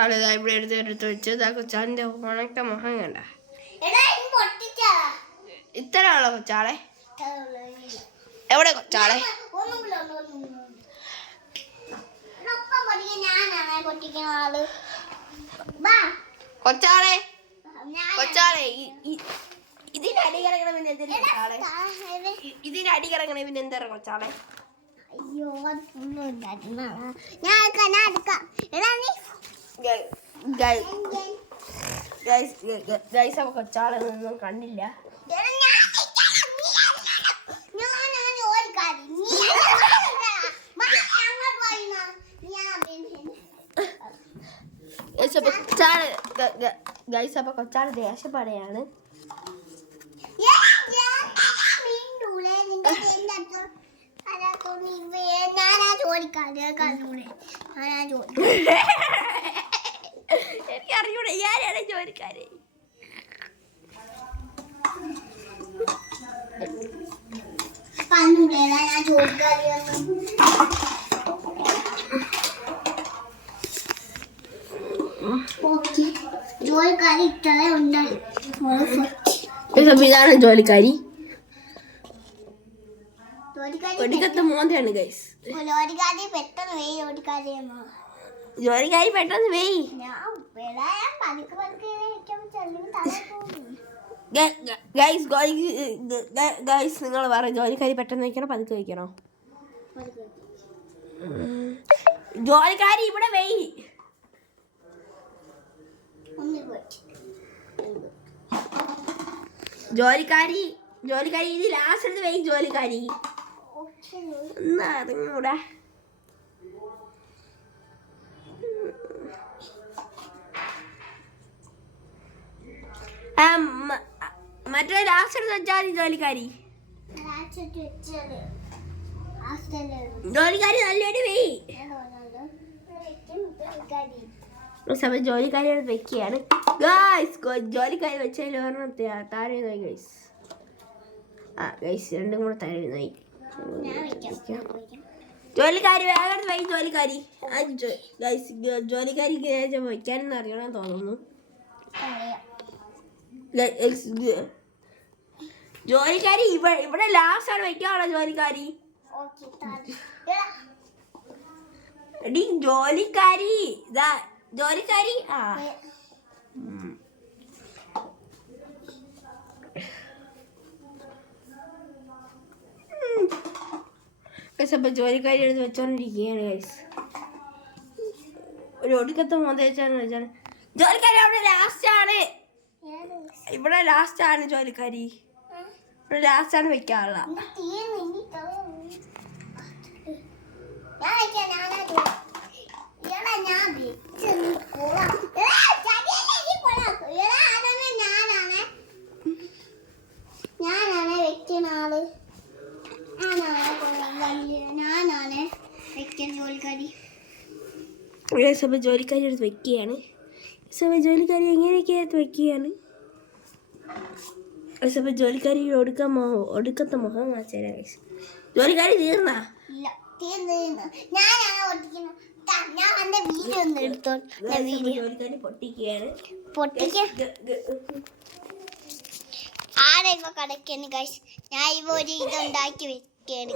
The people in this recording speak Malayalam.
ആളിതാ ഇവിടെ എടുത്ത് വെച്ച് ഇതാ കൊച്ചാളിന്റെ ഉണക്ക മുഖം കണ്ട ഇത്ര ആളോ കൊച്ചാളെ? എവിടെ കൊച്ചാളെ? കൊച്ചാളെ കൊച്ചാളെ ഇതിന്റെ അടി കിടക്കണ പിന്നെ എന്തിനാ കൊച്ചാളെ? ഇതിന്റെ അടി കിടക്കണ പിന്നെ എന്താ കൊച്ചാളെ? അയ്യോ കൊച്ചാളൊന്നും കണ്ടില്ല. കൊച്ചാള് ദേഷ്യപ്പെടുകയാണ്. എനിക്കറിയൂടെ ഞാനാണ് ജോലിക്കാര്. ജോലിക്കാരി ഇത്രേ ഉണ്ട്. ഇതാണ് ജോലിക്കാരി. ഒടുക്കത്തെ മോന്താണ് ഗൈസ്. ജോലിക്കാരി പെട്ടെന്ന് വെയ്. ഗൈസ് നിങ്ങൾ പറ, ജോലിക്കാരി പെട്ടെന്ന് വയ്ക്കണോ പതുക്കെ വയ്ക്കണോ? ജോലിക്കാരി ഇവിടെ വെയ്. ജോലിക്കാരി ഇത് ലാസ്റ്റ് എടുത്ത് വെയ്. ജോലിക്കാരി എന്നാ അറിഞ്ഞൂടാ. മറ്റേ ലാസ്റ്റ് എടുത്ത് വെച്ചാൽ മതി. ജോലിക്കാരി നല്ലൊരു വെയ്. ജോലിക്കാരി വെക്കുകയാണ് ഗൈസ്. ജോലിക്കാരി വെച്ചാൽ ഒരെണ്ണം താഴെ നോയി ഗൈസ്. ഗൈസ് രണ്ടും കൂടെ താഴെ നോയി. ജോലിക്കാരി വേഗം വൈ. ജോലിക്കാരി ജോലിക്കാരിക്ക് വയ്ക്കാനെന്ന് അറിയണം തോന്നുന്നു. ജോലിക്കാരി ഇവിടെ ലാസ്റ്റ് ആണ് വയ്ക്കാനുള്ള ജോലിക്കാരി. എടി ജോലിക്കാരി ജോലിക്കാരി ജോലിക്കാരി എടുത്ത് വെച്ചോണ്ടിരിക്കുകയാണ് ഗൈസ്. ഒരു ഒടുക്കത്തെ മോന്തേച്ചാണ് വെച്ചാണ്. ജോലിക്കാരി അവിടെ ലാസ്റ്റ് ആണ്. ഇവിടെ ലാസ്റ്റ് ആണ് ജോലിക്കാരി. ഇവിടെ ലാസ്റ്റ് ആണ് വെക്കാനുള്ള. ഞാനാണ് വെക്കുന്ന ആള്. ഞാനാണ് വെക്കുന്ന ജോലിക്കാരി. ജോലിക്കാരി എടുത്ത് വെക്കുകയാണ്. ജോലിക്കാരി എങ്ങനെയൊക്കെ എടുത്ത് വെക്കുകയാണ്. ജോലിക്കാരി ഒടുക്കത്തെ മുഖം കാണിച്ചാൽ ജോലിക്കാരി തീർന്നാ? ജോലിക്കാരി പൊട്ടിക്കുകയാണ്. ആരെയൊക്കെ കടക്കാണ് ഗൈസ്. ഞാൻ ഇപ്പൊ ഒരു ഇതുണ്ടാക്കി വെക്കുകയാണ്.